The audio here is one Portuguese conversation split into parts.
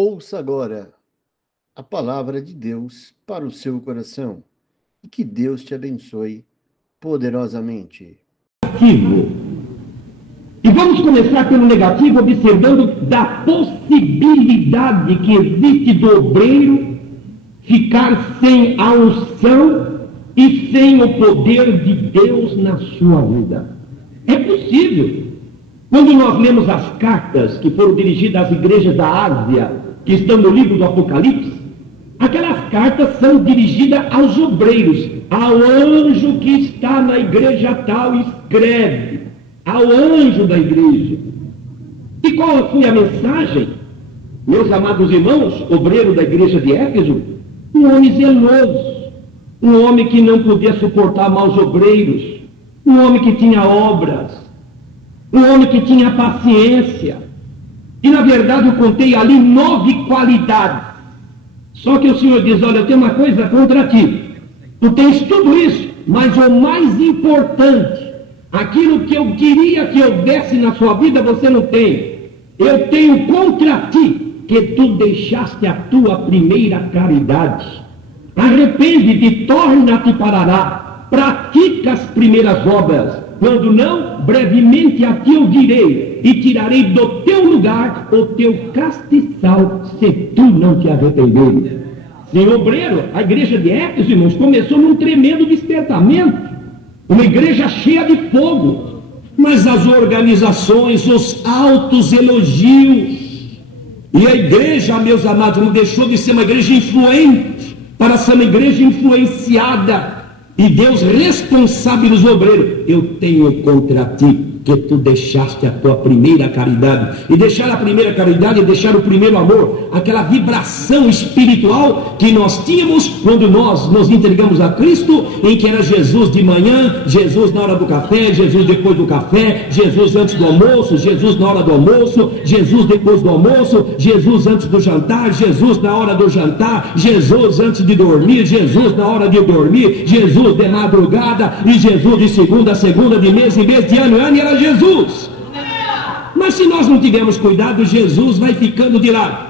Ouça agora a palavra de Deus para o seu coração e que Deus te abençoe poderosamente. Negativo. E vamos começar pelo negativo, observando da possibilidade que existe do obreiro ficar sem a unção e sem o poder de Deus na sua vida. É possível. Quando nós lemos as cartas que foram dirigidas às igrejas da Ásia, que estão no livro do Apocalipse, aquelas cartas são dirigidas aos obreiros, ao anjo que está na igreja tal, escreve, ao anjo da igreja. E qual foi a mensagem? Meus amados irmãos, obreiro da igreja de Éfeso, um homem zeloso, um homem que não podia suportar maus obreiros, um homem que tinha obras, um homem que tinha paciência. E na verdade eu contei ali 9 qualidades. Só que o Senhor diz: olha, eu tenho uma coisa contra ti. Tu tens tudo isso, mas o mais importante, aquilo que eu queria que houvesse na sua vida, você não tem. Eu tenho contra ti que tu deixaste a tua primeira caridade. Arrepende-te, torna-te para lá, pratica as primeiras obras. Quando não, brevemente a ti eu direi, e tirarei do teu lugar o teu castiçal, se tu não te arrependeres. Senhor obreiro, a igreja de Éfeso, irmãos, começou num tremendo despertamento, uma igreja cheia de fogo, mas as organizações, os altos elogios, e a igreja, meus amados, não deixou de ser uma igreja influente para ser uma igreja influenciada. E Deus responsabilizou o obreiro: eu tenho contra ti que tu deixaste a tua primeira caridade. E deixar a primeira caridade é deixar o primeiro amor, aquela vibração espiritual que nós tínhamos quando nós nos entregamos a Cristo, em que era Jesus de manhã, Jesus na hora do café, Jesus depois do café, Jesus antes do almoço, Jesus na hora do almoço, Jesus depois do almoço, Jesus antes do jantar, Jesus na hora do jantar, Jesus antes de dormir, Jesus na hora de dormir, Jesus de madrugada e Jesus de segunda a segunda, de mês em mês, de ano em ano, e era Jesus. Mas se nós não tivermos cuidado, Jesus vai ficando de lado.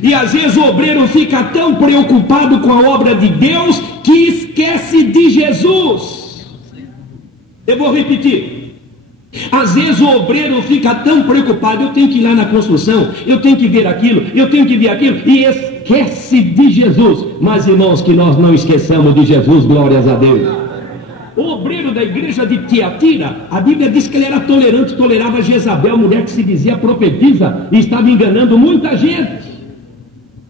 E às vezes o obreiro fica tão preocupado com a obra de Deus que esquece de Jesus. Eu vou repetir. Às vezes o obreiro fica tão preocupado: eu tenho que ir lá na construção, eu tenho que ver aquilo, eu tenho que ver aquilo, e esquece de Jesus. Mas irmãos, que nós não esqueçamos de Jesus, glórias a Deus. O obreiro da igreja de Tiatira, a Bíblia diz que ele era tolerante, tolerava Jezabel, mulher que se dizia profetisa, e estava enganando muita gente.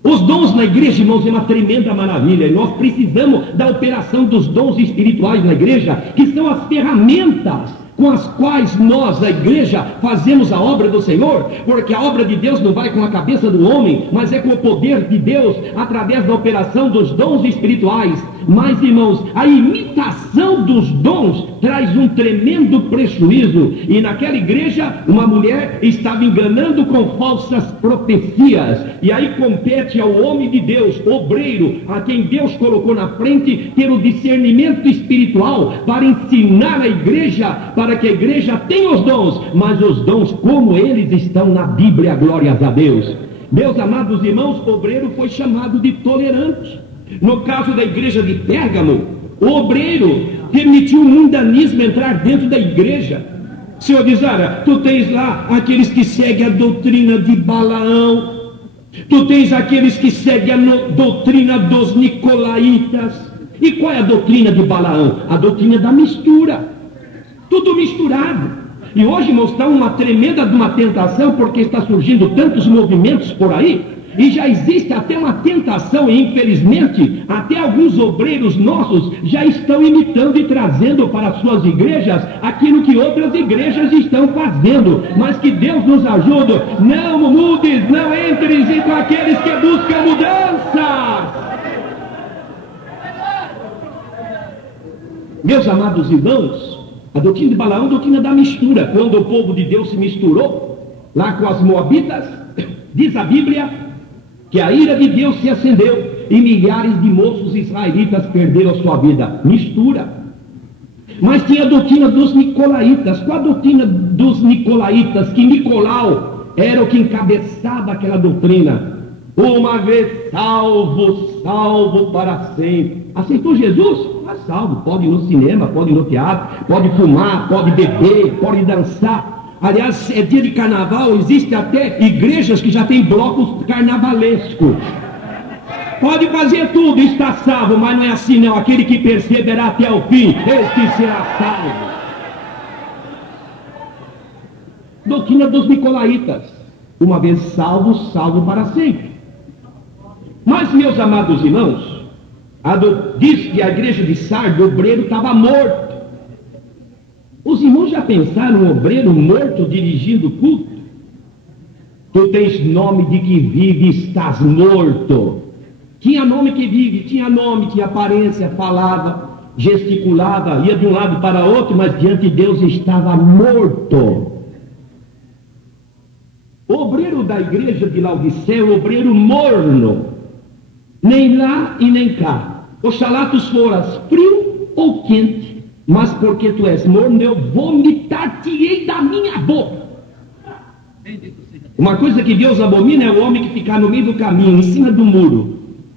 Os dons na igreja, irmãos, é uma tremenda maravilha, e nós precisamos da operação dos dons espirituais na igreja, que são as ferramentas com as quais nós, a igreja, fazemos a obra do Senhor, porque a obra de Deus não vai com a cabeça do homem, mas é com o poder de Deus, através da operação dos dons espirituais. Mas, irmãos, a imitação dos dons traz um tremendo prejuízo, e naquela igreja, uma mulher estava enganando com falsas profecias, e aí compete ao homem de Deus, obreiro, a quem Deus colocou na frente, ter o discernimento espiritual para ensinar a igreja, para que a igreja tenha os dons, mas os dons como eles estão na Bíblia, glórias a Deus. Meus amados irmãos, o obreiro foi chamado de tolerante. No caso da igreja de Pérgamo, o obreiro permitiu o mundanismo entrar dentro da igreja. O Senhor diz: olha, tu tens lá aqueles que seguem a doutrina de Balaão, tu tens aqueles que seguem a doutrina dos nicolaítas. E qual é a doutrina de Balaão? A doutrina da mistura. Tudo misturado. E hoje, irmãos, está uma tremenda de uma tentação, porque está surgindo tantos movimentos por aí, e já existe até uma tentação, e infelizmente até alguns obreiros nossos já estão imitando e trazendo para as suas igrejas aquilo que outras igrejas estão fazendo. Mas que Deus nos ajude. Não mudes, não entres com aqueles que buscam mudança. Meus amados irmãos, a doutrina de Balaão é a doutrina da mistura. Quando o povo de Deus se misturou lá com as moabitas, diz a Bíblia que a ira de Deus se acendeu e milhares de moços israelitas perderam a sua vida. Mistura. Mas tinha a doutrina dos nicolaítas. Qual a doutrina dos nicolaítas? Que Nicolau era o que encabeçava aquela doutrina. Uma vez salvo, salvo para sempre. Aceitou Jesus? Está salvo. Pode ir no cinema, pode ir no teatro, pode fumar, pode beber, pode dançar. Aliás, é dia de carnaval, existe até igrejas que já tem blocos carnavalescos. Pode fazer tudo, está salvo, mas não é assim não. Aquele que perseverar até o fim, este será salvo. Doutrina dos Nicolaitas. Uma vez salvo, salvo para sempre. Mas, meus amados irmãos, diz que a igreja de Sardes, o obreiro estava morto. Os irmãos já pensaram um obreiro morto dirigindo o culto? Tu tens nome de que vive, estás morto. Tinha nome que vive, tinha nome, tinha aparência, falava, gesticulava, ia de um lado para outro, mas diante de Deus estava morto. O obreiro da igreja de Laodiceia, o obreiro morno, nem lá e nem cá. Oxalá tu foras frio ou quente, mas porque tu és morno, eu vomitar-te-ei da minha boca. Uma coisa que Deus abomina é o homem que ficar no meio do caminho, em cima do muro.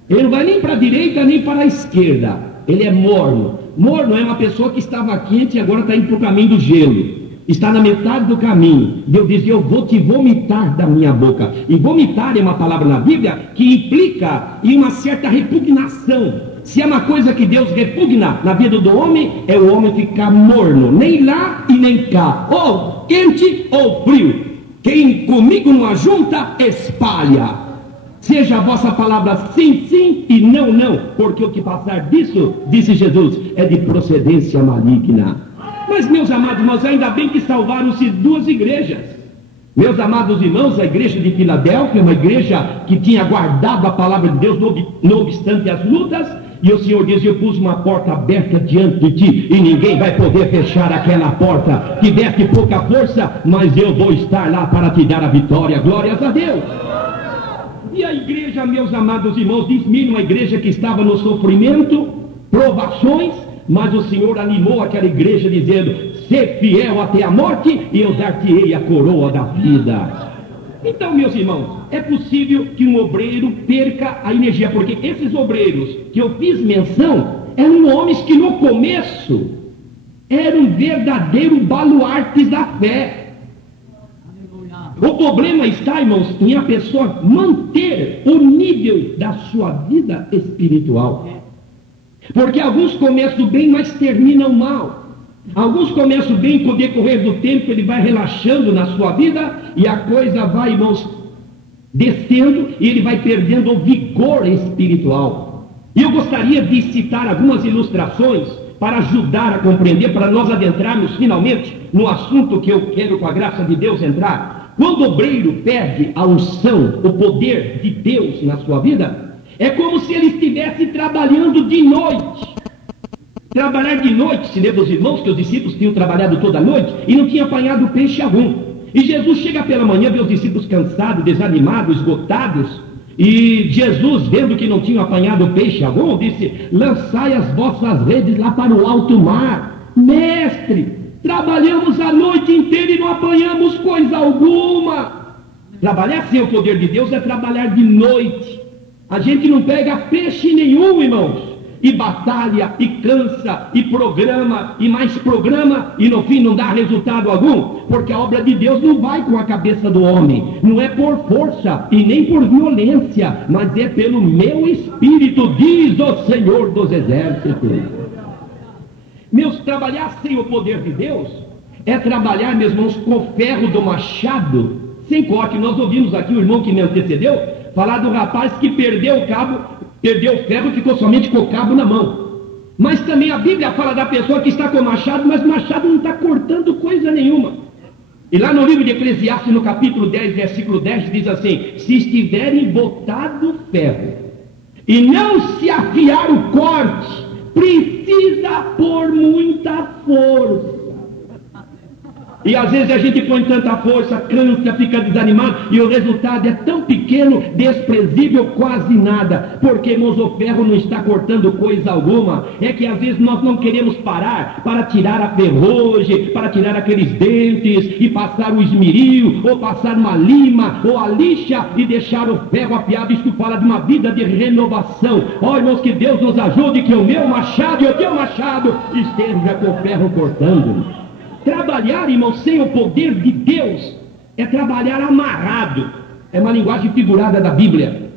Ele não vai nem para a direita nem para a esquerda. Ele é morno. Morno é uma pessoa que estava quente e agora está indo para o caminho do gelo. Está na metade do caminho. Deus diz: eu vou te vomitar da minha boca. E vomitar é uma palavra na Bíblia que implica em uma certa repugnação. Se é uma coisa que Deus repugna na vida do homem, é o homem ficar morno, nem lá e nem cá, ou quente ou frio. Quem comigo não ajunta, espalha. Seja a vossa palavra sim, sim e não, não, porque o que passar disso, disse Jesus, é de procedência maligna. Mas, meus amados irmãos, ainda bem que salvaram-se duas igrejas. Meus amados irmãos, a igreja de Filadélfia, uma igreja que tinha guardado a palavra de Deus, não obstante as lutas, e o Senhor diz: eu pus uma porta aberta diante de ti, e ninguém vai poder fechar aquela porta. Tiveste pouca força, mas eu vou estar lá para te dar a vitória. Glórias a Deus. E a igreja, meus amados irmãos, diz Esmirna, uma igreja que estava no sofrimento, provações, mas o Senhor animou aquela igreja dizendo: ser fiel até a morte, e eu dar-te-ei a coroa da vida. Então, meus irmãos, é possível que um obreiro perca a energia, porque esses obreiros que eu fiz menção eram homens que no começo eram verdadeiros baluartes da fé. O problema está, irmãos, em a pessoa manter o nível da sua vida espiritual. Porque alguns começam bem, mas terminam mal. Alguns começam bem, com o decorrer do tempo ele vai relaxando na sua vida e a coisa vai, irmãos, descendo e ele vai perdendo o vigor espiritual. E eu gostaria de citar algumas ilustrações para ajudar a compreender, para nós adentrarmos finalmente no assunto que eu quero, com a graça de Deus, entrar. Quando o obreiro perde a unção, o poder de Deus na sua vida, é como se ele estivesse trabalhando de noite. Trabalhar de noite, se lembra os irmãos que os discípulos tinham trabalhado toda a noite e não tinham apanhado peixe algum. E Jesus chega pela manhã, vê os discípulos cansados, desanimados, esgotados. E Jesus, vendo que não tinham apanhado peixe algum, disse: lançai as vossas redes lá para o alto mar. Mestre, trabalhamos a noite inteira e não apanhamos coisa alguma. Trabalhar sem o poder de Deus é trabalhar de noite. A gente não pega peixe nenhum, irmãos. E batalha, e cansa, e programa, e mais programa, e no fim não dá resultado algum, porque a obra de Deus não vai com a cabeça do homem, não é por força, e nem por violência, mas é pelo meu espírito, diz o Senhor dos Exércitos. Meus, trabalhar sem o poder de Deus, é trabalhar, meus irmãos, com o ferro do machado, sem corte. Nós ouvimos aqui o irmão que me antecedeu, falar do rapaz que perdeu o cabo, perdeu o ferro e ficou somente com o cabo na mão. Mas também a Bíblia fala da pessoa que está com o machado, mas o machado não está cortando coisa nenhuma. E lá no livro de Eclesiastes, no capítulo 10, versículo 10, diz assim: se estiverem botado ferro e não se afiar o corte, precisa pôr muita força. E às vezes a gente põe tanta força, cansa, fica desanimado, e o resultado é tão pequeno, desprezível, quase nada. Porque, irmãos, o ferro não está cortando coisa alguma. É que às vezes nós não queremos parar para tirar a ferrugem, para tirar aqueles dentes, e passar o esmeril, ou passar uma lima, ou a lixa, e deixar o ferro afiado. Isto fala de uma vida de renovação. Ó, irmãos, que Deus nos ajude, que o meu machado e o teu machado esteja com o ferro cortando. Trabalhar, irmão, sem o poder de Deus é trabalhar amarrado. É uma linguagem figurada da Bíblia.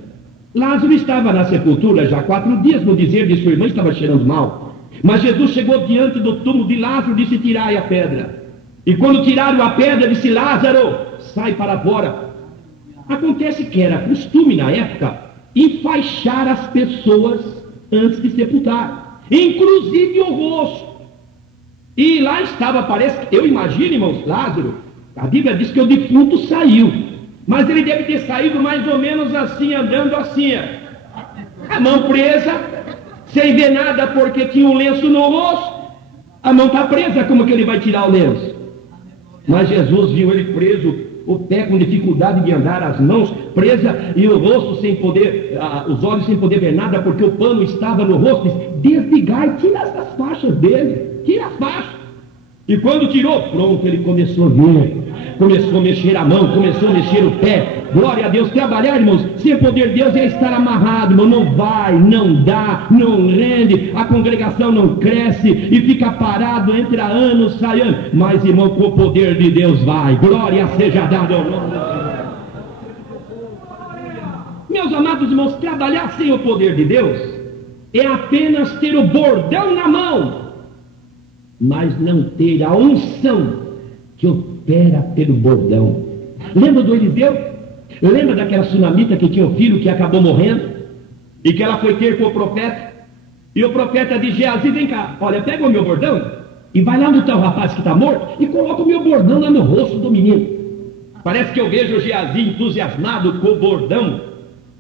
Lázaro estava na sepultura já 4 dias, no dizer de sua irmã, estava cheirando mal. Mas Jesus chegou diante do túmulo de Lázaro e disse: tirai a pedra. E quando tiraram a pedra, disse: Lázaro, sai para fora. Acontece que era costume na época enfaixar as pessoas antes de sepultar, inclusive o rosto. E lá estava, parece, eu imagino, irmãos, Lázaro, a Bíblia diz que o defunto saiu, mas ele deve ter saído mais ou menos assim, andando assim, a mão presa, sem ver nada, porque tinha um lenço no rosto. A mão está presa, como que ele vai tirar o lenço? Mas Jesus viu ele preso, o pé com dificuldade de andar, as mãos presas e o rosto sem poder, os olhos sem poder ver nada, porque o pano estava no rosto. Diz: desligai, tira essas faixas dele. Tira as faixas. E quando tirou, pronto, ele começou a ver, começou a mexer a mão, começou a mexer o pé. Glória a Deus. Trabalhar, irmãos, sem poder de Deus é estar amarrado, irmão. Não vai, não dá, não rende, a congregação não cresce e fica parado, entra anos, sai anos. Mas, irmão, com o poder de Deus vai. Glória seja dada ao nome do Senhor. Meus amados irmãos, trabalhar sem o poder de Deus é apenas ter o bordão na mão, mas não ter a unção que opera pelo bordão. Lembra do Eliseu? Lembra daquela sunamita que tinha um filho que acabou morrendo? E que ela foi ter com o profeta? E o profeta disse: Geazi, vem cá, olha, pega o meu bordão e vai lá no teu rapaz que está morto e coloca o meu bordão lá no rosto do menino. Parece que eu vejo o Geazi entusiasmado com o bordão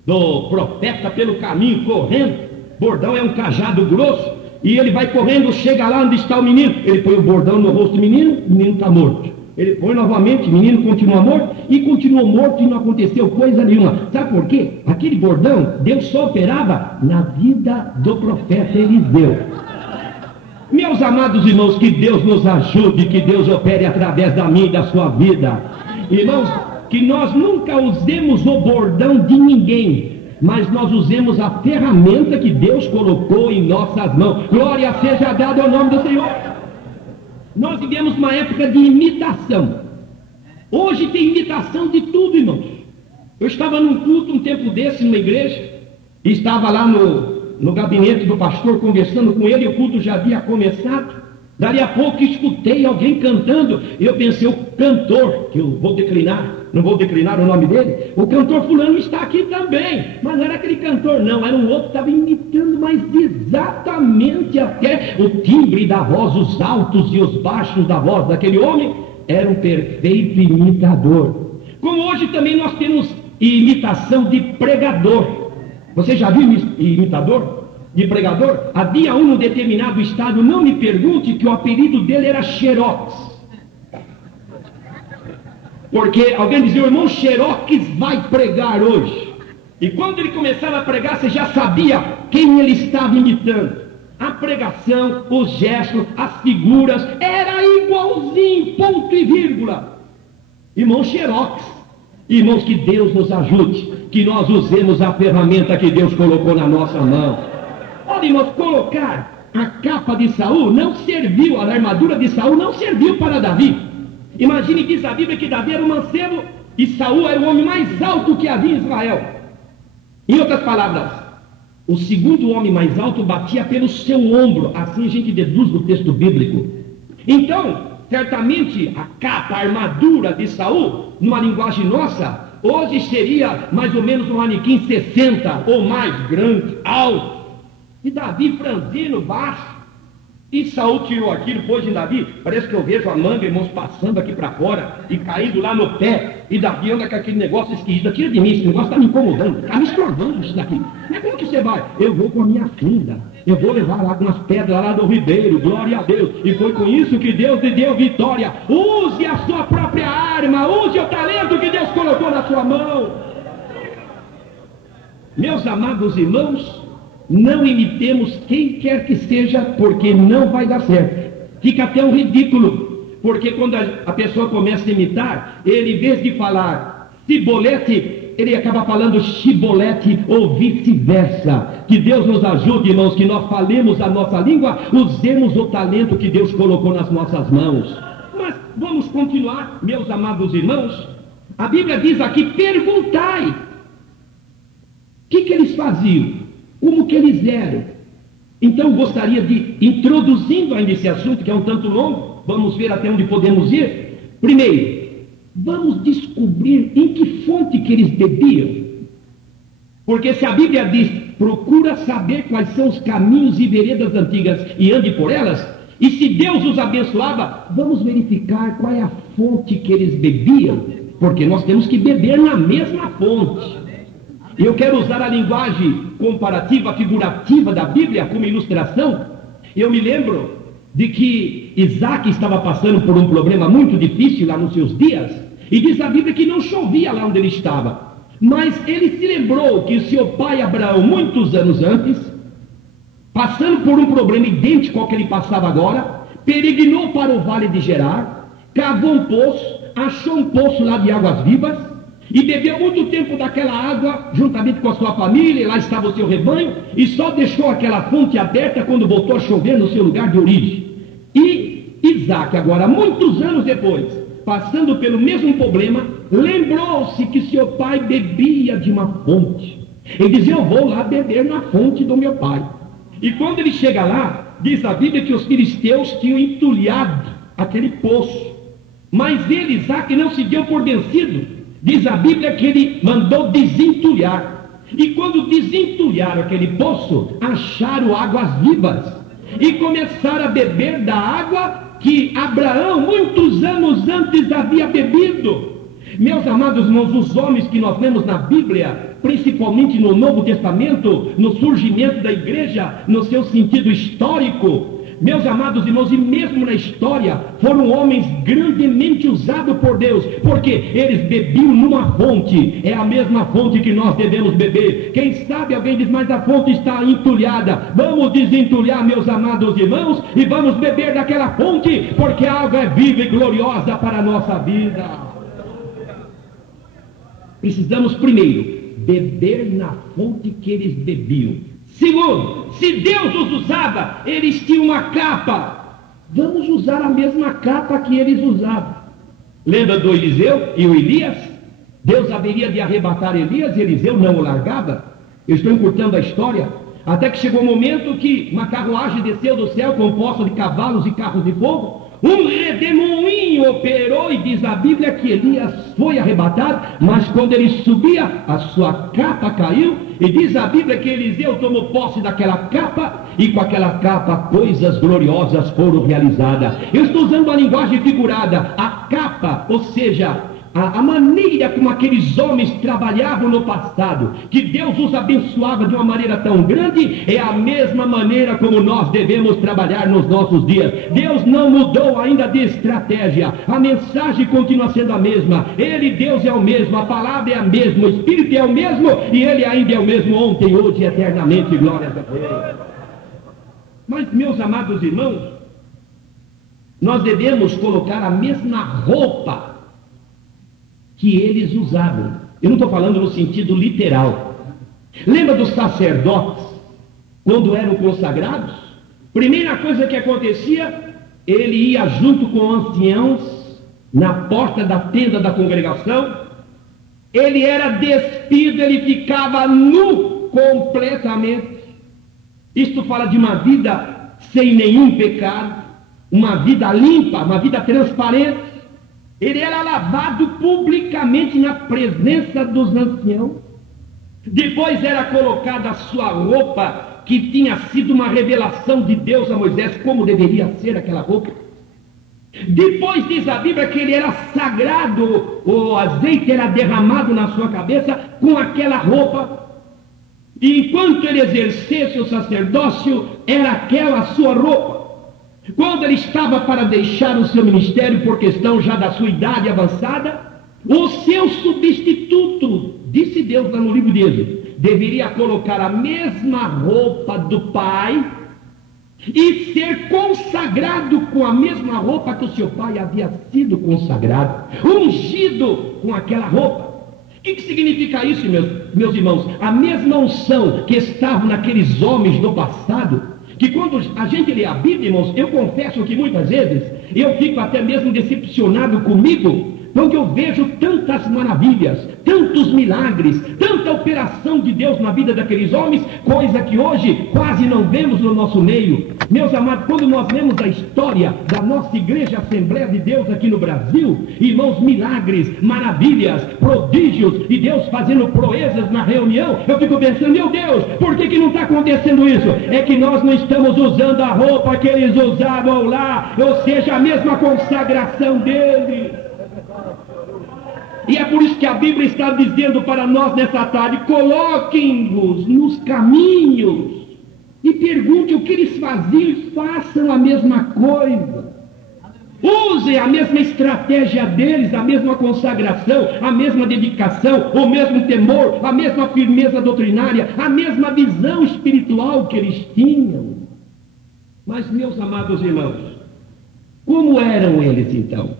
do profeta pelo caminho, correndo. Bordão é um cajado grosso. E ele vai correndo, chega lá onde está o menino. Ele põe o bordão no rosto do menino, o menino está morto. Ele põe novamente, o menino continua morto, e continuou morto e não aconteceu coisa nenhuma. Sabe por quê? Aquele bordão, Deus só operava na vida do profeta Eliseu. Meus amados irmãos, que Deus nos ajude, que Deus opere através da minha e da sua vida. Irmãos, que nós nunca usemos o bordão de ninguém, mas nós usemos a ferramenta que Deus colocou em nossas mãos. Glória seja dada ao nome do Senhor. Nós vivemos uma época de imitação. Hoje tem imitação de tudo, irmãos. Eu estava num culto um tempo desse, numa igreja, e estava lá no gabinete do pastor, conversando com ele, e o culto já havia começado. Dali a pouco escutei alguém cantando, e eu pensei: o cantor, que eu vou declinar, não vou declinar o nome dele, o cantor fulano está aqui também. Mas não era aquele cantor, não, era um outro que estava imitando, mas exatamente até o timbre da voz, os altos e os baixos da voz daquele homem, era um perfeito imitador. Como hoje também nós temos imitação de pregador. Você já viu imitador de pregador? Havia um no determinado estado, não me pergunte, que o apelido dele era Xerox. Porque alguém dizia: o irmão Xerox vai pregar hoje. E quando ele começava a pregar, você já sabia quem ele estava imitando. A pregação, os gestos, as figuras, era igualzinho, ponto e vírgula. Irmão Xerox. Irmãos, que Deus nos ajude, que nós usemos a ferramenta que Deus colocou na nossa mão. Olha, irmãos, colocar a capa de Saul não serviu, a armadura de Saul não serviu para Davi. Imagine, diz a Bíblia, que Davi era um mancebo e Saul era o homem mais alto que havia em Israel. Em outras palavras, o segundo homem mais alto batia pelo seu ombro. Assim a gente deduz do texto bíblico. Então, certamente a capa, a armadura de Saul, numa linguagem nossa, hoje seria mais ou menos um manequim 60 ou mais grande, alto. E Davi franzino, baixo. E Saul tirou aquilo, pôs em Davi. Parece que eu vejo a manga, irmãos, passando aqui para fora e caindo lá no pé. E Davi anda com aquele negócio esquisito. Tira de mim, esse negócio está me incomodando, está me estourando isso daqui. Mas como que você vai? Eu vou com a minha funda. Eu vou levar lá umas pedras lá do ribeiro, glória a Deus. E foi com isso que Deus lhe deu vitória. Use a sua própria arma, use o talento que Deus colocou na sua mão. Meus amados irmãos, não imitemos quem quer que seja, porque não vai dar certo. Fica até um ridículo, porque quando a pessoa começa a imitar, ele, em vez de falar cibolete, ele acaba falando chibolete ou vice-versa. Que Deus nos ajude, irmãos, que nós falemos a nossa língua, usemos o talento que Deus colocou nas nossas mãos. Mas vamos continuar, meus amados irmãos. A Bíblia diz aqui, perguntai. O que eles faziam? Como que eles eram? Então gostaria de, introduzindo ainda esse assunto, que é um tanto longo, vamos ver até onde podemos ir. Primeiro, vamos descobrir em que fonte que eles bebiam. Porque se a Bíblia diz, procura saber quais são os caminhos e veredas antigas e ande por elas, e se Deus os abençoava, vamos verificar qual é a fonte que eles bebiam, porque nós temos que beber na mesma fonte. Eu quero usar a linguagem comparativa, figurativa da Bíblia como ilustração. Eu me lembro de que Isaac estava passando por um problema muito difícil lá nos seus dias, e diz a Bíblia que não chovia lá onde ele estava. Mas ele se lembrou que seu pai Abraão, muitos anos antes, passando por um problema idêntico ao que ele passava agora, peregrinou para o vale de Gerar, cavou um poço, achou um poço lá de águas vivas, e bebeu muito tempo daquela água, juntamente com a sua família, e lá estava o seu rebanho, e só deixou aquela fonte aberta quando voltou a chover no seu lugar de origem. E Isaac, agora, muitos anos depois, passando pelo mesmo problema, lembrou-se que seu pai bebia de uma fonte. Ele dizia, eu vou lá beber na fonte do meu pai. E quando ele chega lá, diz a Bíblia que os filisteus tinham entulhado aquele poço. Mas ele, Isaac, não se deu por vencido. Diz a Bíblia que ele mandou desentulhar. E quando desentulharam aquele poço, acharam águas vivas. E começaram a beber da água que Abraão, muitos anos antes, havia bebido. Meus amados irmãos, os homens que nós vemos na Bíblia, principalmente no Novo Testamento, no surgimento da igreja, no seu sentido histórico, meus amados irmãos, e mesmo na história, foram homens grandemente usados por Deus, porque eles bebiam numa fonte, é a mesma fonte que nós devemos beber. Quem sabe alguém diz, mas a fonte está entulhada. Vamos desentulhar, meus amados irmãos, e vamos beber daquela fonte, porque a água é viva e gloriosa para a nossa vida. Precisamos primeiro beber na fonte que eles bebiam. Segundo, se Deus os usava, eles tinham uma capa. Vamos usar a mesma capa que eles usavam. Lembra do Eliseu e o Elias? Deus haveria de arrebatar Elias e Eliseu não o largava. Eu estou encurtando a história. Até que chegou o momento que uma carruagem desceu do céu composta de cavalos e carros de fogo. Um redemoinho operou e diz a Bíblia que Elias foi arrebatado, mas quando ele subia, a sua capa caiu, e diz a Bíblia que Eliseu tomou posse daquela capa, e com aquela capa coisas gloriosas foram realizadas. Eu estou usando a linguagem figurada, a capa, ou seja, a maneira como aqueles homens trabalhavam no passado, que Deus os abençoava de uma maneira tão grande, é a mesma maneira como nós devemos trabalhar nos nossos dias. Deus não mudou ainda de estratégia, a mensagem continua sendo a mesma. Ele, Deus, é o mesmo, a palavra é a mesma, o Espírito é o mesmo, e Ele ainda é o mesmo ontem, hoje e eternamente. Glórias a Deus. Mas, meus amados irmãos, nós devemos colocar a mesma roupa que eles usavam. Eu não estou falando no sentido literal. Lembra dos sacerdotes, quando eram consagrados? Primeira coisa que acontecia, ele ia junto com anciãos na porta da tenda da congregação. Ele era despido, ele ficava nu completamente. Isto fala de uma vida sem nenhum pecado, uma vida limpa, uma vida transparente. Ele era lavado publicamente na presença dos anciãos. Depois era colocada a sua roupa, que tinha sido uma revelação de Deus a Moisés, como deveria ser aquela roupa. Depois diz a Bíblia que ele era sagrado, o azeite era derramado na sua cabeça com aquela roupa. E enquanto ele exercesse o sacerdócio, era aquela a sua roupa. Quando ele estava para deixar o seu ministério, por questão já da sua idade avançada, o seu substituto, disse Deus lá no livro de Êxodo, deveria colocar a mesma roupa do pai e ser consagrado com a mesma roupa que o seu pai havia sido consagrado, ungido com aquela roupa. O que significa isso, meus irmãos? A mesma unção que estava naqueles homens do passado, que quando a gente lê a Bíblia, irmãos, eu confesso que muitas vezes eu fico até mesmo decepcionado comigo, quando eu vejo tantas maravilhas, tantos milagres, tanta operação de Deus na vida daqueles homens, coisa que hoje quase não vemos no nosso meio. Meus amados, quando nós lemos a história da nossa igreja Assembleia de Deus aqui no Brasil, irmãos, milagres, maravilhas, prodígios, e Deus fazendo proezas na reunião, eu fico pensando, meu Deus, por que não está acontecendo isso? É que nós não estamos usando a roupa que eles usavam lá, ou seja, a mesma consagração deles. E é por isso que a Bíblia está dizendo para nós nessa tarde, coloquem-vos nos caminhos e pergunte o que eles faziam e façam a mesma coisa. Usem a mesma estratégia deles, a mesma consagração, a mesma dedicação, o mesmo temor, a mesma firmeza doutrinária, a mesma visão espiritual que eles tinham. Mas, meus amados irmãos, como eram eles então?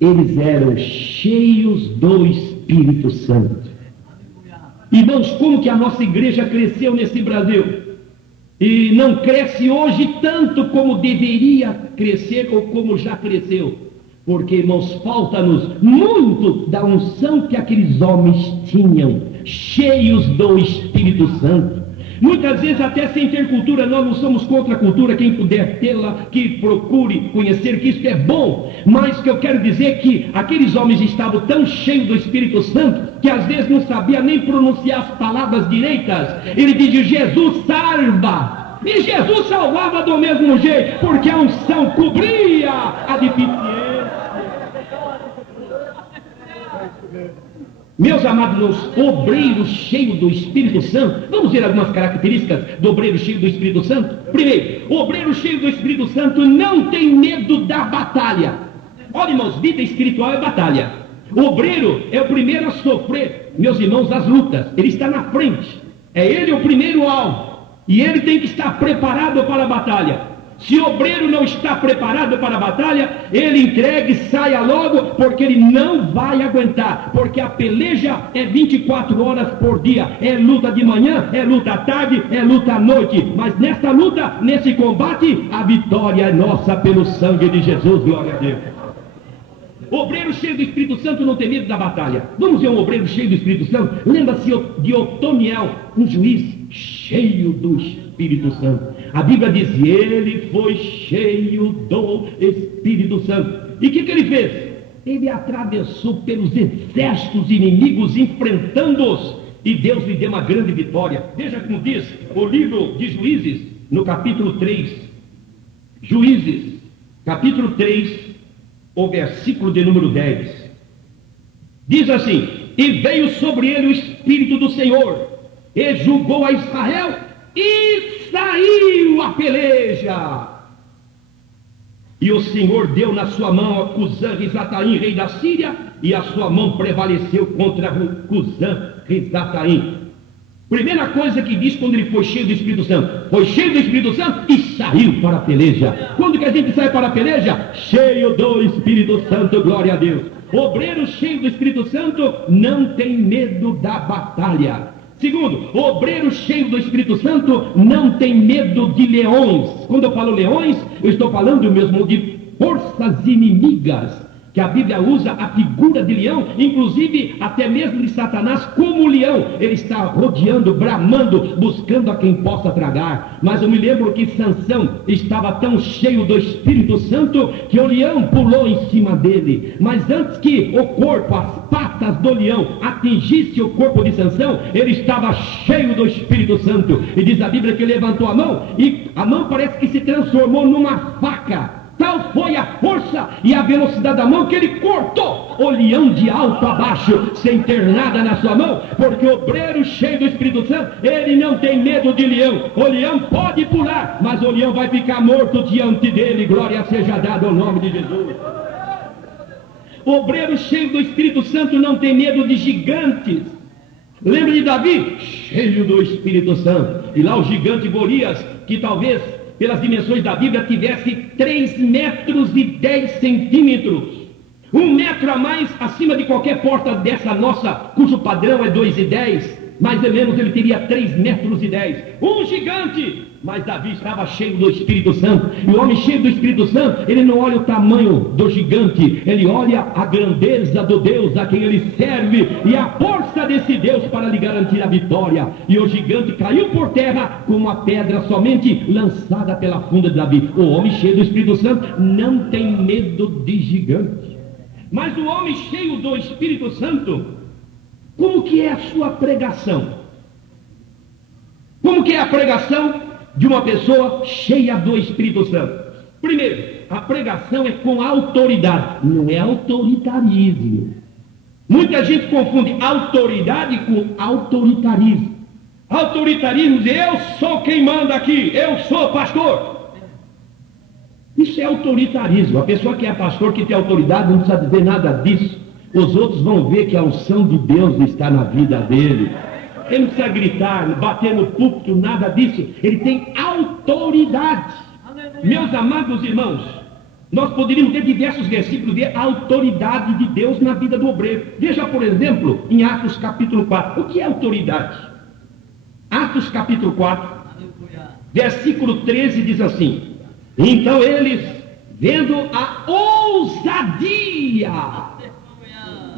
Eles eram cheios do Espírito Santo. Irmãos, como que a nossa igreja cresceu nesse Brasil? E não cresce hoje tanto como deveria crescer ou como já cresceu. Porque, irmãos, falta-nos muito da unção que aqueles homens tinham, cheios do Espírito Santo. Muitas vezes até sem ter cultura, nós não somos contra a cultura, quem puder tê-la, que procure conhecer, que isso é bom, mas que eu quero dizer que aqueles homens estavam tão cheios do Espírito Santo, que às vezes não sabia nem pronunciar as palavras direitas. Ele dizia, Jesus salva, e Jesus salvava do mesmo jeito, porque a unção cobria a deficiência. Meus amados, obreiro cheio do Espírito Santo, vamos ver algumas características do obreiro cheio do Espírito Santo? Primeiro, o obreiro cheio do Espírito Santo não tem medo da batalha. Olha, irmãos, vida espiritual é batalha. O obreiro é o primeiro a sofrer, meus irmãos, as lutas. Ele está na frente, é ele o primeiro alvo, e ele tem que estar preparado para a batalha. Se o obreiro não está preparado para a batalha, ele entregue e saia logo, porque ele não vai aguentar, porque a peleja é 24 horas por dia, é luta de manhã, é luta à tarde, é luta à noite, mas nessa luta, nesse combate, a vitória é nossa pelo sangue de Jesus, glória a Deus. Obreiro cheio do Espírito Santo não tem medo da batalha. Vamos ver um obreiro cheio do Espírito Santo? Lembra-se de Otoniel, um juiz cheio do Espírito Santo. A Bíblia diz, ele foi cheio do Espírito Santo. E o que ele fez? Ele atravessou pelos exércitos inimigos, enfrentando-os, e Deus lhe deu uma grande vitória. Veja como diz o livro de Juízes, no capítulo 3. Juízes, capítulo 3, o versículo de número 10. Diz assim, e veio sobre ele o Espírito do Senhor, e julgou a Israel, e saiu a peleja. E o Senhor deu na sua mão a Cusã-Risataim, rei da Síria, e a sua mão prevaleceu contra Cusã-Risataim. Primeira coisa que diz quando ele foi cheio do Espírito Santo, foi cheio do Espírito Santo e saiu para a peleja. Quando que a gente sai para a peleja? Cheio do Espírito Santo, glória a Deus. Obreiro cheio do Espírito Santo não tem medo da batalha. Segundo, o obreiro cheio do Espírito Santo não tem medo de leões. Quando eu falo leões, eu estou falando mesmo de forças inimigas, que a Bíblia usa a figura de leão, inclusive até mesmo de Satanás como leão. Ele está rodeando, bramando, buscando a quem possa tragar. Mas eu me lembro que Sansão estava tão cheio do Espírito Santo que o leão pulou em cima dele. Mas antes que o corpo, as patas do leão atingisse o corpo de Sansão, ele estava cheio do Espírito Santo. E diz a Bíblia que levantou a mão, e a mão parece que se transformou numa faca. Tal foi a força e a velocidade da mão que ele cortou o leão de alto a baixo, sem ter nada na sua mão, porque o obreiro cheio do Espírito Santo, ele não tem medo de leão. O leão pode pular, mas o leão vai ficar morto diante dele. Glória seja dada ao nome de Jesus. O obreiro cheio do Espírito Santo não tem medo de gigantes. Lembra de Davi? Cheio do Espírito Santo. E lá o gigante Golias, que talvez pelas dimensões da Bíblia tivesse 3 metros e 10 centímetros. 1 metro a mais acima de qualquer porta dessa nossa, cujo padrão é 2,10. Mais ou menos ele teria 3 metros e 10. Um gigante! Mas Davi estava cheio do Espírito Santo. E o homem cheio do Espírito Santo, ele não olha o tamanho do gigante, ele olha a grandeza do Deus a quem ele serve e a força desse Deus para lhe garantir a vitória. E o gigante caiu por terra com uma pedra somente lançada pela funda de Davi. O homem cheio do Espírito Santo não tem medo de gigante. Mas o homem cheio do Espírito Santo, como que é a sua pregação? Como que é a pregação de uma pessoa cheia do Espírito Santo? Primeiro, a pregação é com autoridade, não é autoritarismo. Muita gente confunde autoridade com autoritarismo. Autoritarismo diz, eu sou quem manda aqui, eu sou pastor. Isso é autoritarismo. A pessoa que é pastor, que tem autoridade, não precisa dizer nada disso. Os outros vão ver que a unção de Deus está na vida dele. Ele não precisa gritar, bater no púlpito, nada disso. Ele tem autoridade. Meus amados irmãos, nós poderíamos ter diversos versículos de autoridade de Deus na vida do obreiro. Veja, por exemplo, em Atos capítulo 4. O que é autoridade? Atos capítulo 4, versículo 13 diz assim: então eles, vendo a ousadia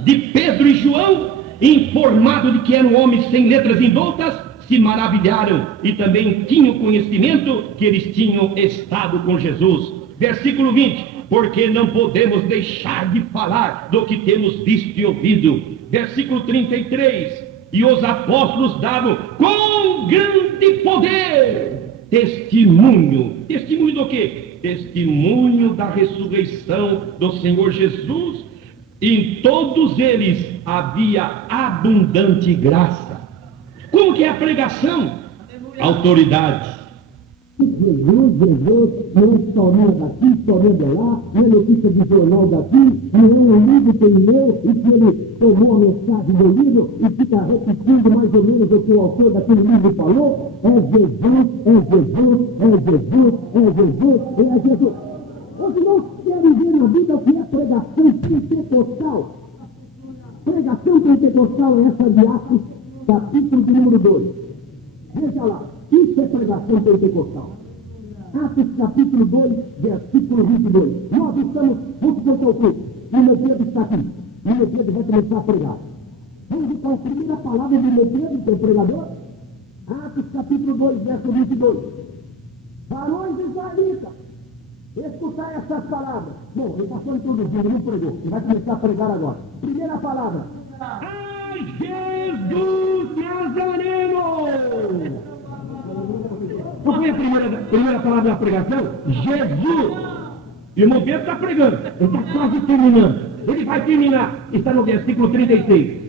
de Pedro e João, informado de que eram homens sem letras indoutas, se maravilharam e também tinham conhecimento que eles tinham estado com Jesus. Versículo 20: porque não podemos deixar de falar do que temos visto e ouvido. Versículo 33: e os apóstolos davam com grande poder testemunho. Testemunho do quê? Testemunho da ressurreição do Senhor Jesus. Em todos eles havia abundante graça. Como que é a pregação? Autoridade. Jesus, não é historinha daqui, historinha de lá, não é notícia de jornal daqui, não é um livro que ele leu e que ele tomou a mensagem do livro e fica repetindo mais ou menos o que o autor daquele livro falou. É Jesus, é Jesus, é Jesus, é Jesus, é Jesus. Os irmãos querem ver na vida o que é pregação pentecostal. Pregação pentecostal é essa de Atos, capítulo de número 2. Veja lá, isso é pregação pentecostal. Atos capítulo 2, versículo 22. Nós estamos, vamos contar o culto. E meu Pedro está aqui. E meu Pedro vai começar a pregar. Vamos então a primeira palavra de meu Pedro, que é o pregador. Atos capítulo 2, verso 22. Varões israelitas, escutar essas palavras. Bom, ele passou introduzindo, não pregou. Ele vai começar a pregar agora. Primeira palavra. Jesus Nazareno! Qual foi a primeira palavra da pregação? Jesus! E o irmão Pedro está pregando. Ele está quase terminando. Ele vai terminar. Está no versículo 36.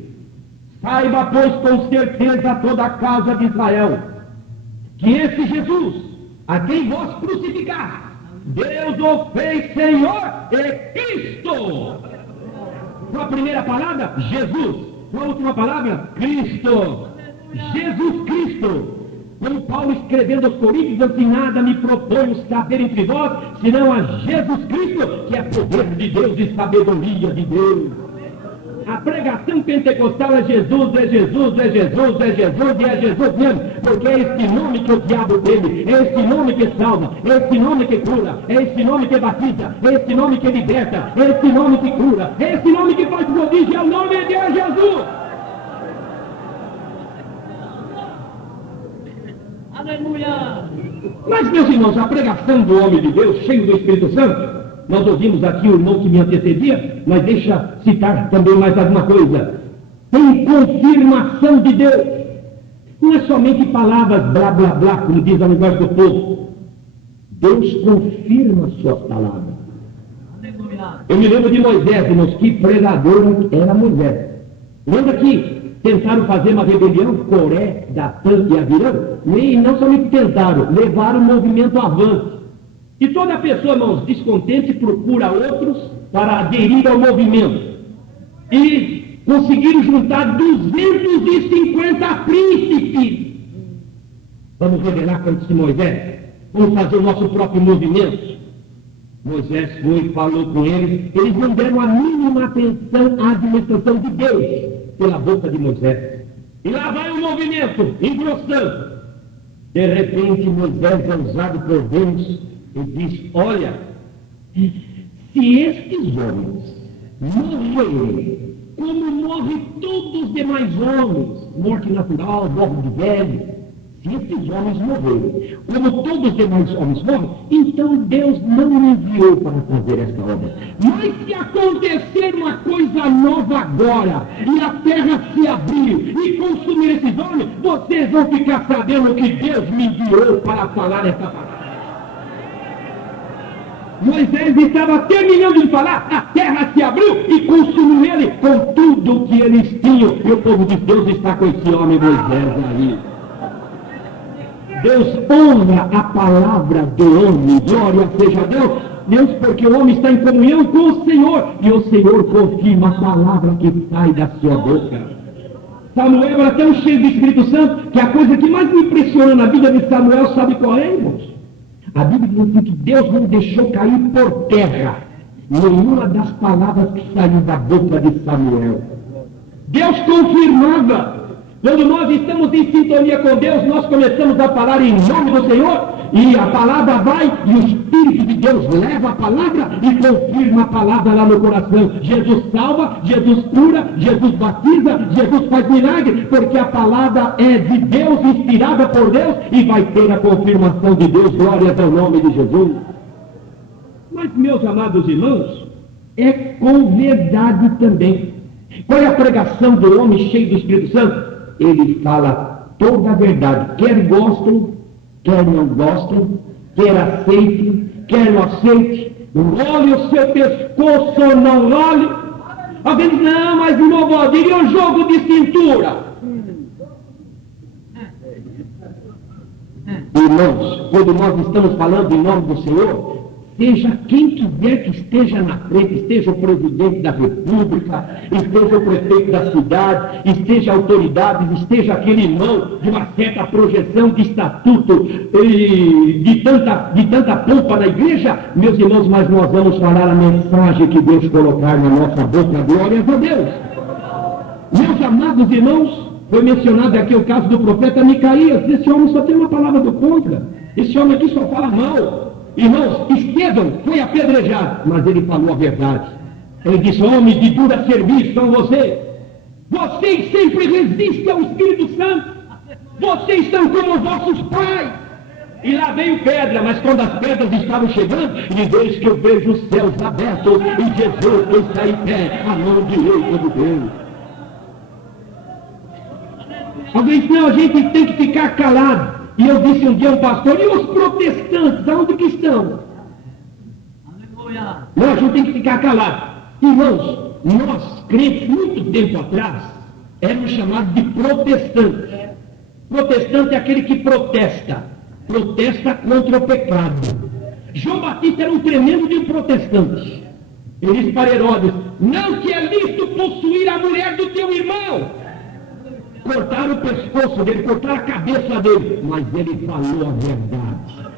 Saiba, pois, com certeza toda a casa de Israel, que esse Jesus, a quem vós crucificaste, Deus o fez Senhor e Cristo. Qual a primeira palavra? Jesus. Qual a última palavra? Cristo. Jesus Cristo. Como Paulo escrevendo aos Coríntios, assim, nada me proponho saber entre vós, senão a Jesus Cristo, que é poder de Deus e sabedoria de Deus. A pregação pentecostal é Jesus, é Jesus, é Jesus, é Jesus e é Jesus mesmo, porque é esse nome que o diabo teme, é esse nome que salva, é esse nome que cura, é esse nome que batiza, é esse nome que liberta, é esse nome que cura, é esse nome que faz prodígio, é o nome de Jesus. Aleluia! Mas, meus irmãos, a pregação do homem de Deus, cheio do Espírito Santo, nós ouvimos aqui o irmão que me antecedia, mas deixa citar também mais alguma coisa. Tem confirmação de Deus. Não é somente palavras blá blá blá, como diz a linguagem do povo. Deus confirma suas palavras. Eu me lembro de Moisés, irmãos, que pregador era Moisés. Lembra que tentaram fazer uma rebelião, Coré, Datã e Abirão? E não somente tentaram, levaram o movimento avante. E toda pessoa, irmãos, descontente procura outros para aderir ao movimento. E conseguiram juntar 250 príncipes. Vamos revelar quanto de Moisés? Vamos fazer o nosso próprio movimento? Moisés foi e falou com eles. Eles não deram a mínima atenção à administração de Deus pela boca de Moisés. E lá vai o movimento, engrossando. De repente, Moisés é usado por Deus e diz: olha, se estes homens morrerem como morrem todos os demais homens, morte natural, morte de velho, se estes homens morrerem como todos os demais homens morrem, então Deus não me enviou para fazer esta obra. Mas se acontecer uma coisa nova agora, e a terra se abrir e consumir esses homens, vocês vão ficar sabendo que Deus me enviou para falar essa palavra. Moisés estava terminando de falar, a terra se abriu e consumiu ele com tudo o que eles tinham. E o povo de Deus está com esse homem Moisés aí. Deus honra a palavra do homem, glória seja a Deus. Deus, porque o homem está em comunhão com o Senhor, e o Senhor confirma a palavra que sai da sua boca. Samuel era tão cheio do Espírito Santo, que a coisa que mais me impressiona na vida de Samuel, sabe qual é, irmãos? A Bíblia diz que Deus não deixou cair por terra nenhuma das palavras que saíram da boca de Samuel. Deus confirmava. Quando nós estamos em sintonia com Deus, nós começamos a falar em nome do Senhor, e a palavra vai, e o Espírito de Deus leva a palavra e confirma a palavra lá no coração. Jesus salva, Jesus cura, Jesus batiza, Jesus faz milagre, porque a palavra é de Deus, inspirada por Deus, e vai ter a confirmação de Deus. Glórias ao nome de Jesus. Mas, meus amados irmãos, é com verdade também. Qual é a pregação do homem cheio do Espírito Santo? Ele fala toda a verdade, quer gostem, quer não gostem, quer aceitem, quer não aceitem, olhe o seu pescoço ou não olhe. Alguém diz: não, mas irmão Valdir, e o jogo de cintura? Irmãos, quando nós estamos falando em nome do Senhor, seja quem quiser que esteja na frente, esteja o presidente da República, esteja o prefeito da cidade, esteja autoridades, esteja aquele irmão de uma certa projeção de estatuto e de tanta pompa na igreja, meus irmãos, mas nós vamos falar a mensagem que Deus colocar na nossa boca. Glórias a Deus. Meus amados irmãos, foi mencionado aqui o caso do profeta Micaías. Esse homem só tem uma palavra do contra. Esse homem aqui só fala mal. Irmãos, Estevão foi apedrejado, mas ele falou a verdade. Ele disse: homens de dura serviço são vocês. Vocês sempre resistem ao Espírito Santo. Vocês são como vossos pais. E lá veio pedra, mas quando as pedras estavam chegando, e desde que eu vejo os céus abertos, e Jesus está em pé, a mão direita de Deus. Alguém disse: não, a gente tem que ficar calado. E eu disse um dia a um pastor: e os protestantes, aonde que estão? Aleluia. Não, a gente tem que ficar calado. Irmãos, nós crentes, muito tempo atrás, éramos chamados de protestantes. Protestante é aquele que protesta contra o pecado. João Batista era um tremendo de protestante. Ele disse para Herodes: não te é lícito possuir a mulher do teu irmão. Cortaram o pescoço dele, cortaram a cabeça dele, mas ele falou a verdade.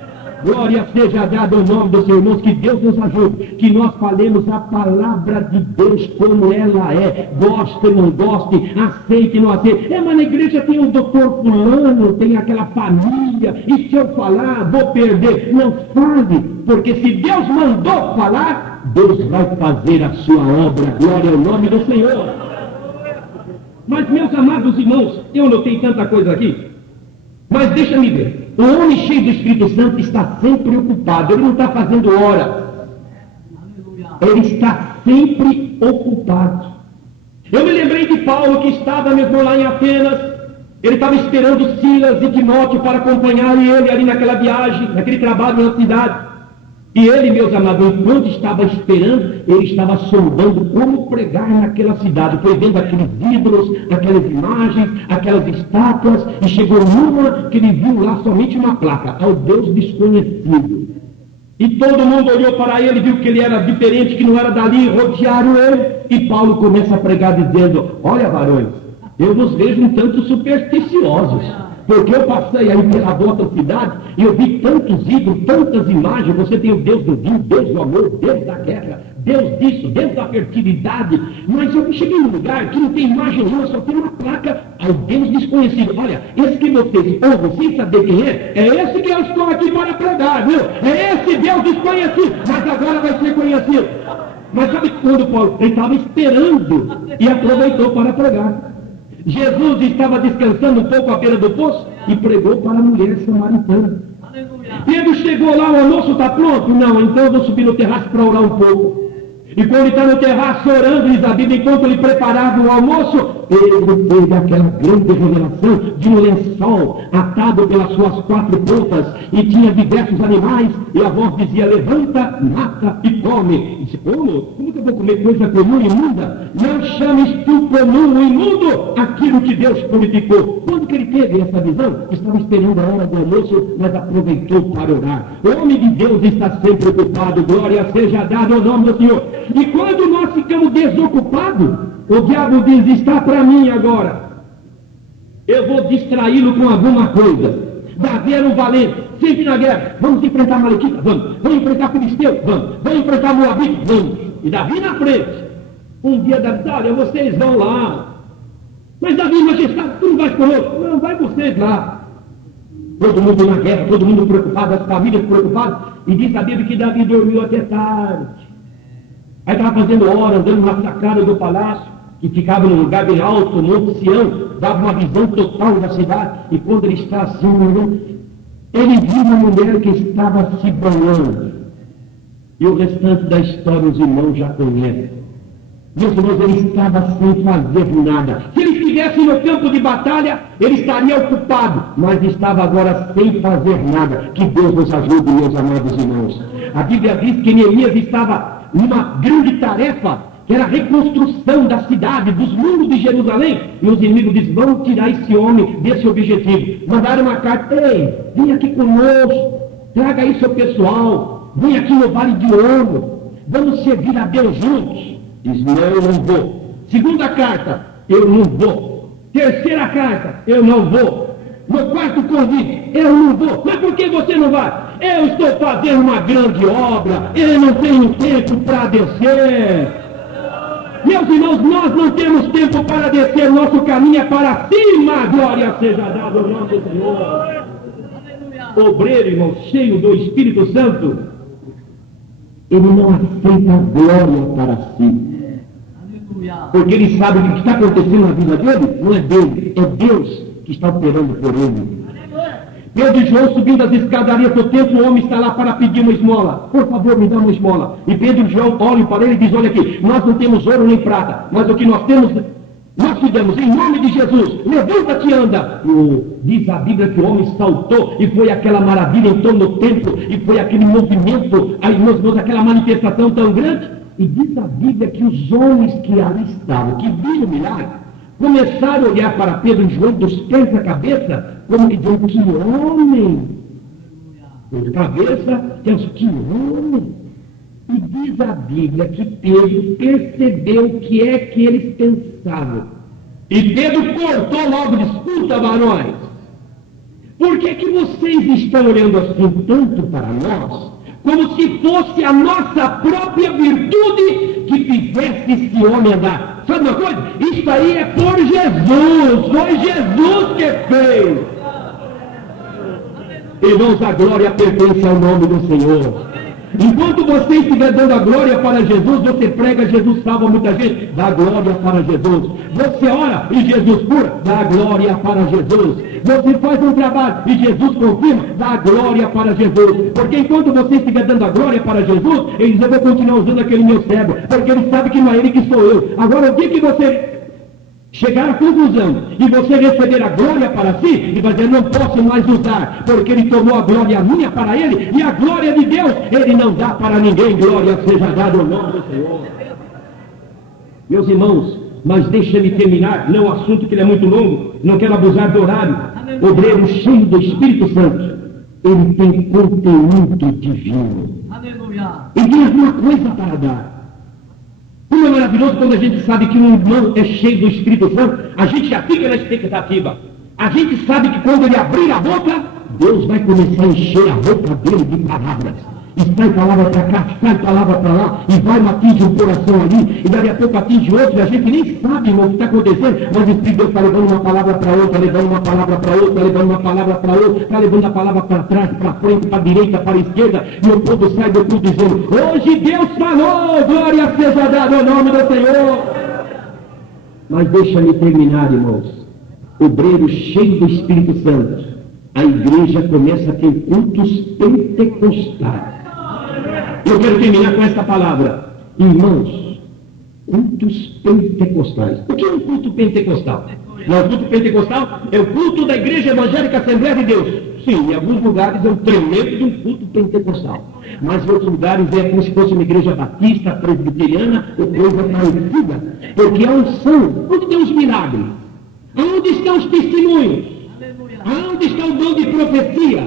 Glória seja dada ao nome dos seus irmãos, que Deus nos ajude, que nós falemos a palavra de Deus como ela é. Goste, não goste, aceite, não aceite. Mas na igreja tem o doutor fulano, tem aquela família, e se eu falar, vou perder. Não fale, porque se Deus mandou falar, Deus vai fazer a sua obra. Glória ao nome do Senhor. Mas, meus amados irmãos, eu não tenho tanta coisa aqui, mas deixa-me ver. O homem cheio do Espírito Santo está sempre ocupado, ele não está fazendo hora. Ele está sempre ocupado. Eu me lembrei de Paulo, que estava mesmo lá em Atenas. Ele estava esperando Silas e Timóteo para acompanhar ele ali naquela viagem, naquele trabalho na cidade. E ele, meus amados, enquanto estava esperando, ele estava sondando como pregar naquela cidade. Foi vendo aqueles ídolos, aquelas imagens, aquelas estátuas, e chegou numa que ele viu lá somente uma placa, ao Deus desconhecido. E todo mundo olhou para ele, viu que ele era diferente, que não era dali, rodearam ele. E Paulo começa a pregar dizendo: olha, varões, eu vos vejo um tanto supersticiosos. Porque eu passei aí pela vossa cidade e eu vi tantos ídolos, tantas imagens. Você tem o Deus do vinho, Deus do amor, Deus da guerra, Deus disso, Deus da fertilidade. Mas eu cheguei num lugar que não tem imagem nenhuma, só tem uma placa ao Deus desconhecido. Olha, esse que vocês ouvem sem saber quem é esse que eu estou aqui para pregar, viu? É esse Deus desconhecido, mas agora vai ser conhecido. Mas sabe quando Paulo? Ele estava esperando e aproveitou para pregar. Jesus estava descansando um pouco à beira do poço e pregou para a mulher samaritana. Pedro chegou lá, o almoço está pronto? Não, então eu vou subir no terraço para orar um pouco. E quando ele está no terraço orando, diz a Bíblia, enquanto ele preparava o almoço, Pedro teve aquela grande revelação de um lençol atado pelas suas 4 pontas e tinha diversos animais, e a voz dizia: levanta, mata e come. E disse: como que eu vou comer coisa comum e imunda? Não chames tu comum e imundo aquilo que Deus purificou. Quando que ele teve essa visão? Estava esperando a hora do almoço, mas aproveitou para orar. O homem de Deus está sempre ocupado, glória seja dada ao nome do Senhor. E quando nós ficamos desocupados, o diabo diz: está para mim agora. Eu vou distraí-lo com alguma coisa. Davi era um valente, sempre na guerra. Vamos enfrentar Malequita? Vamos. Vamos enfrentar Filisteu? Vamos. Vamos enfrentar Moabite? Vamos. E Davi na frente. Um dia Davi disse: olha, vocês vão lá. Mas Davi, majestade, tu não vais conosco? Não, vai vocês lá. Todo mundo na guerra, todo mundo preocupado, as famílias preocupadas. E diz a Bíblia que Davi dormiu até tarde. Aí estava fazendo hora, andando na sacada do palácio, que ficava num lugar bem alto, no Monte Sião, dava uma visão total da cidade. E quando ele está assim, ele viu uma mulher que estava se banhando. E o restante da história os irmãos já conhecem. Meus irmãos, ele estava sem fazer nada. Se ele estivesse no campo de batalha, ele estaria ocupado, mas estava agora sem fazer nada. Que Deus nos ajude, meus amados irmãos. A Bíblia diz que Neemias estava numa grande tarefa, que era a reconstrução da cidade, dos muros de Jerusalém. E os inimigos dizem: vamos tirar esse homem desse objetivo. Mandaram uma carta: ei, vem aqui conosco, traga aí seu pessoal, vem aqui no Vale de Ouro, vamos servir a Deus juntos. Diz: não, eu não vou. Segunda carta: eu não vou. Terceira carta: eu não vou. No 4º convite: eu não vou. Mas por que você não vai? Eu estou fazendo uma grande obra, eu não tenho tempo para descer. Meus irmãos, nós não temos tempo para descer, nosso caminho é para cima. Glória seja dada ao nome do Senhor. Obreiro, irmão, cheio do Espírito Santo, ele não aceita a glória para si. Porque ele sabe que o que está acontecendo na vida dele não é dele, é Deus que está operando por ele. Pedro e João subindo as escadarias do templo, o homem está lá para pedir uma esmola. Por favor, me dá uma esmola. E Pedro e João olham para ele e dizem: olha aqui, nós não temos ouro nem prata, mas o que nós temos, nós te damos em nome de Jesus. Levanta-te e anda. Diz a Bíblia que o homem saltou e foi aquela maravilha em torno do templo, e foi aquele movimento, aí, meus irmãos, aquela manifestação tão grande. E diz a Bíblia que os homens que ali estavam, que viram o milagre, começaram a olhar para Pedro e João dos pés à cabeça, como que dizendo: que homem! De cabeça, que homem! E diz a Bíblia que Pedro percebeu o que é que eles pensavam. E Pedro cortou logo: escuta, varões, por que que vocês estão olhando assim tanto para nós, como se fosse a nossa própria virtude que fizesse esse homem andar? Sabe uma coisa? Isso aí é por Jesus, foi Jesus que fez. Irmãos, a glória pertence ao nome do Senhor. Enquanto você estiver dando a glória para Jesus, você prega, Jesus salva muita gente, dá glória para Jesus. Você ora e Jesus cura, dá glória para Jesus. Você faz um trabalho e Jesus confirma, dá glória para Jesus. Porque enquanto você estiver dando a glória para Jesus, ele diz: eu vou continuar usando aquele meu cego, porque ele sabe que não é ele que sou eu. Agora o dia que você chegar à conclusão e você receber a glória para si e vai dizer, não posso mais usar, porque ele tomou a glória minha para ele, e a glória de Deus ele não dá para ninguém. Glória seja dada ao nome do Senhor. Meus irmãos, mas deixa-me terminar, não é um assunto que ele é muito longo, não quero abusar do horário. Obreiro cheio do Espírito Santo, ele tem conteúdo divino. Aleluia. Ele tem alguma coisa para dar. Como é maravilhoso quando a gente sabe que um irmão é cheio do Espírito Santo, a gente já fica na expectativa. A gente sabe que quando ele abrir a boca, Deus vai começar a encher a boca dele de palavras. E sai palavra para cá, sai palavra para lá, e vai atinge um coração ali, e daqui a pouco atinge outro, e a gente nem sabe, irmão, o que está acontecendo, mas o Espírito Deus está levando uma palavra para outra, levando uma palavra para outra, levando uma palavra para outra, está levando a palavra para trás, para frente, para a direita, para a esquerda, e o povo sai do culto dizendo, hoje Deus falou, glória seja dada ao nome do Senhor. Mas deixa-me terminar, irmãos. Obreiro cheio do Espírito Santo, a igreja começa a ter cultos pentecostais. Eu quero terminar com esta palavra. Irmãos, cultos pentecostais. O que é um culto pentecostal? Não, o culto pentecostal é o culto da Igreja Evangélica Assembleia de Deus. Sim, em alguns lugares é um tremendo de um culto pentecostal. Mas em outros lugares é como se fosse uma igreja batista, presbiteriana, ou coisa parecida. Porque a unção, onde tem os milagres? Aonde estão os testemunhos? Aonde está o dom de profecia?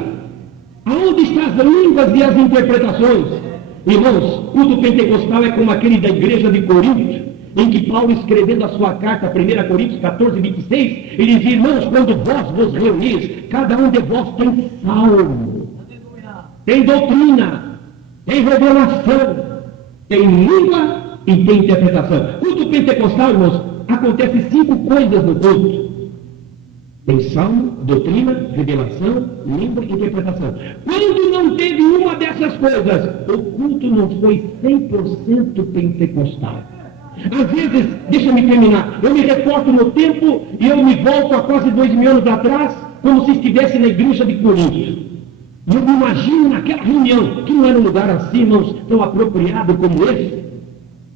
Aonde estão as línguas e as interpretações? Irmãos, culto pentecostal é como aquele da igreja de Corinto, em que Paulo, escrevendo a sua carta, 1 Coríntios 14, 26, ele diz, irmãos, quando vós vos reunis, cada um de vós tem salmo, tem doutrina, tem revelação, tem língua e tem interpretação. Culto pentecostal, irmãos, acontece 5 coisas no culto. Tem salmo, doutrina, revelação, língua e interpretação. Quando não teve uma dessas coisas, o culto não foi 100% pentecostal. Às vezes, deixa-me terminar, eu me reporto no tempo e eu me volto a quase 2000 anos atrás, como se estivesse na igreja de Corinto. E eu me imagino naquela reunião, que não era um lugar assim, não tão apropriado como esse,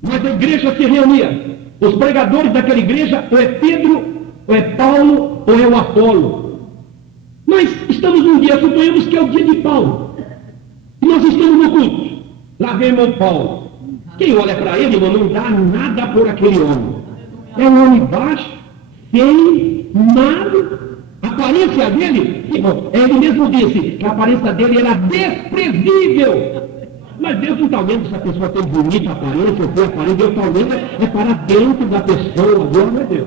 mas a igreja se reunia. Os pregadores daquela igreja, ou é Pedro, ou é Paulo, ou é o Apolo. Mas estamos num dia, suponhamos que é o dia de Paulo. E nós estamos no culto. Lá vem irmão Paulo. Quem olha para ele, irmão, não dá nada por aquele homem. É um homem baixo, feio, magro. A aparência dele, irmão, ele mesmo disse que a aparência dele era desprezível. Mas Deus não está vendo se a pessoa tem bonita aparência ou foi aparência. Deus está vendo é para dentro da pessoa. Glória a Deus.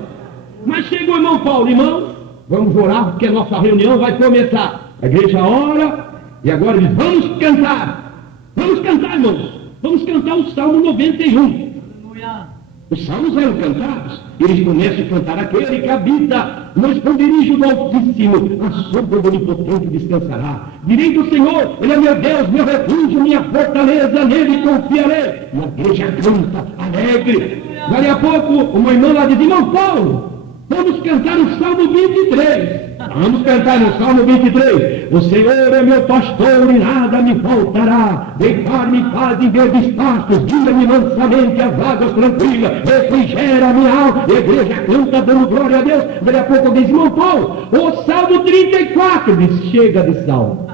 Mas chegou o irmão Paulo, irmãos, vamos orar porque a nossa reunião vai começar. A igreja ora e agora diz, vamos cantar. Vamos cantar, irmãos. Vamos cantar o Salmo 91. Os salmos eram cantados. Eles começam a cantar aquele que habita no esconderijo do Altíssimo, a sombra do Onipotente descansará. Direi do Senhor, Ele é meu Deus, meu refúgio, minha fortaleza, nele confiarei. E a igreja canta, alegre. Daí a pouco, uma irmã lá diz, irmão Paulo, vamos cantar o Salmo 23. Vamos cantar o Salmo 23. O Senhor é meu pastor e nada me faltará. Deitar-me paz em verdes pastos, guia-me mansamente às águas tranquilas, refrigera a minha alma. A igreja canta dando glória a Deus. Daí a pouco diz, irmão Paulo, o Salmo 34. Diz, chega de salmo.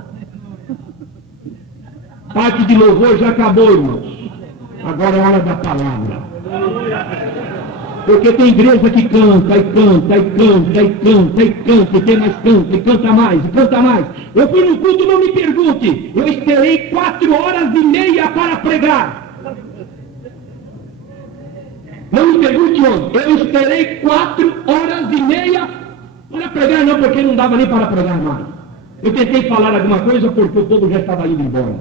Parte de louvor já acabou, irmãos. Agora é a hora da palavra. Porque tem igreja que canta, e canta, e canta, e canta, e canta, e tem mais canta, e canta mais, e canta mais. Eu fui no culto, não me pergunte. Eu esperei 4h30 para pregar. Não me pergunte onde. Eu esperei 4h30 para pregar, não, porque não dava nem para pregar mais. Eu tentei falar alguma coisa porque o povo já estava indo embora.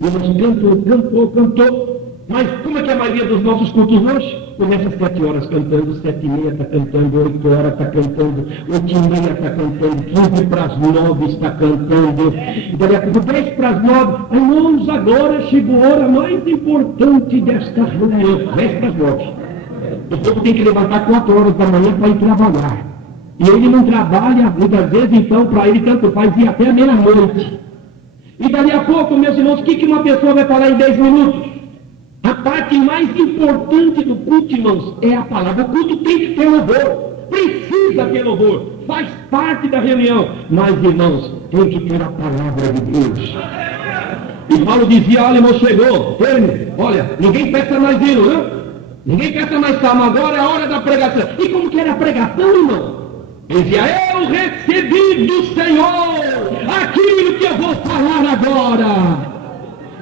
E cantou. Mas como é que a maioria dos nossos cultos hoje? Começa às 7 horas cantando, 7h30 está cantando, 8 horas está cantando, 8h30 está cantando, 15 para as 9 está cantando, e daí a pouco 10 para as 9, irmãos, agora chegou a hora mais importante desta reunião, 10 para as 9. O povo tem que levantar 4 horas da manhã para ir trabalhar. E ele não trabalha, muitas vezes, então, para ele tanto faz ir até meia-noite. E daí a pouco, meus irmãos, o que uma pessoa vai falar em 10 minutos? parte mais importante do culto, irmãos, é a palavra. O culto tem que ter louvor. Precisa ter louvor. Faz parte da reunião. Mas, irmãos, tem que ter a palavra de Deus. E Paulo dizia, olha, irmão, chegou. Olha, ninguém peça mais hino, né? Ninguém peça mais salmo. Agora é a hora da pregação. E como que era a pregação, irmão? Ele dizia, eu recebi do Senhor aquilo que eu vou falar agora.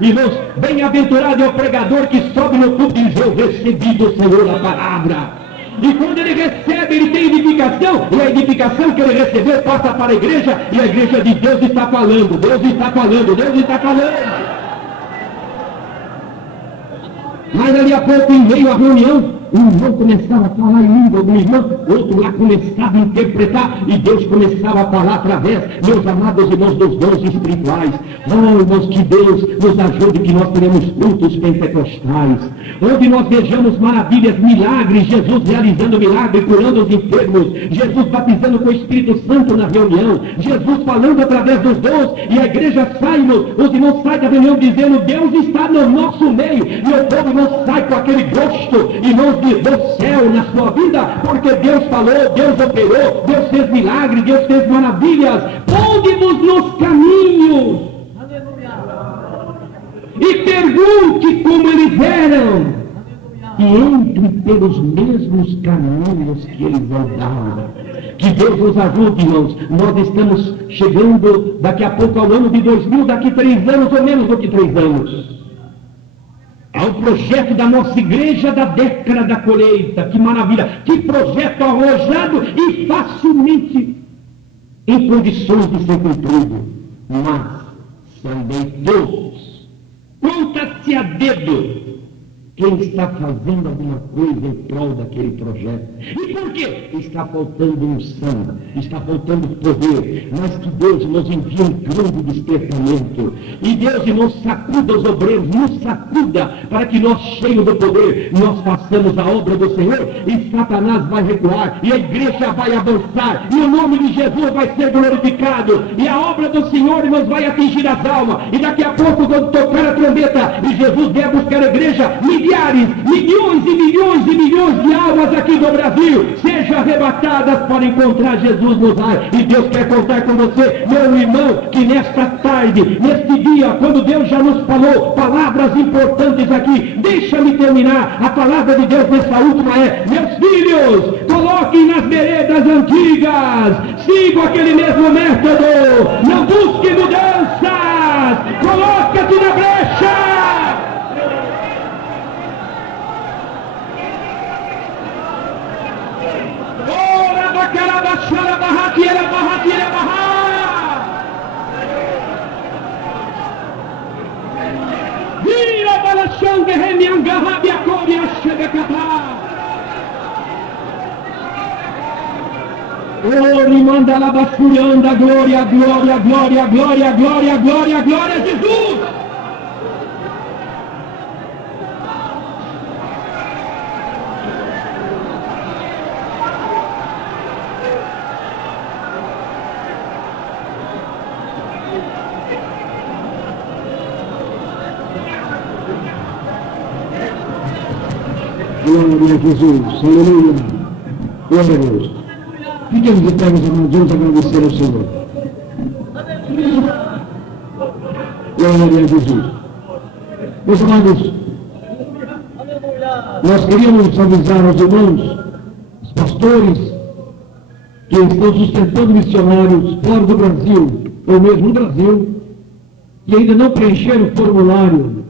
Irmãos, bem-aventurado é o pregador que sobe no culto e diz, eu recebi do Senhor a palavra. E quando ele recebe, ele tem edificação, e a edificação que ele recebeu passa para a igreja, e a igreja de Deus está falando, Deus está falando, Deus está falando. Mas ali a pouco, em meio à reunião, um irmão começava a falar em língua, um irmão, outro lá começava a interpretar, e Deus começava a falar através, meus amados irmãos, dos dons espirituais. Oh, irmãos, que Deus nos ajude, que nós tenhamos cultos pentecostais, onde nós vejamos maravilhas, milagres, Jesus realizando milagres, curando os enfermos, Jesus batizando com o Espírito Santo na reunião, Jesus falando através dos dons, e a igreja sai, os irmãos saem da reunião dizendo, Deus está no nosso meio, e o povo não sai com aquele gosto, irmãos, do céu na sua vida, porque Deus falou, Deus operou, Deus fez milagres, Deus fez maravilhas. Ponde-nos nos caminhos. E pergunte como eles eram. E entre pelos mesmos caminhos que eles andavam. Que Deus nos ajude, irmãos. Nós estamos chegando daqui a pouco ao ano de 2000, daqui 3 anos ou menos do que 3 anos. Ao projeto da nossa igreja da década da colheita. Que maravilha! Que projeto arrojado e facilmente em condições de ser cumprido. Mas também todos, conta-se a dedo quem está fazendo alguma coisa em prol daquele projeto. E por quê? Está faltando unção, está faltando poder, mas que Deus nos envie um grande despertamento. E Deus, irmãos, sacuda os obreiros, nos sacuda, para que nós, cheios do poder, nós façamos a obra do Senhor, e Satanás vai recuar, e a igreja vai avançar, e o nome de Jesus vai ser glorificado, e a obra do Senhor, irmãos, vai atingir as almas, e daqui a pouco, quando tocar a trombeta, e Jesus vier buscar a igreja, milhares, milhões e milhões e milhões de almas aqui do Brasil sejam arrebatadas para encontrar Jesus nos ar. E Deus quer contar com você, meu irmão, que nesta tarde, neste dia, quando Deus já nos falou palavras importantes aqui, deixa-me terminar. A palavra de Deus nessa última é, meus filhos, coloquem nas veredas antigas, sigam aquele mesmo método, não busquem mudanças, coloca-te na brecha. Vira balachão de remiangarra de acória chega capá. Ori manda la basculhanda, glória, glória, glória, glória, glória, glória, glória a Jesus. Glória a Jesus, aleluia, glória a Deus. Fiquemos de pé, meus irmãos, vamos agradecer ao Senhor. Glória a Jesus. Meus amados, nós queríamos avisar aos irmãos, os pastores, que estão sustentando missionários fora do Brasil, ou mesmo no Brasil, que ainda não preencheram o formulário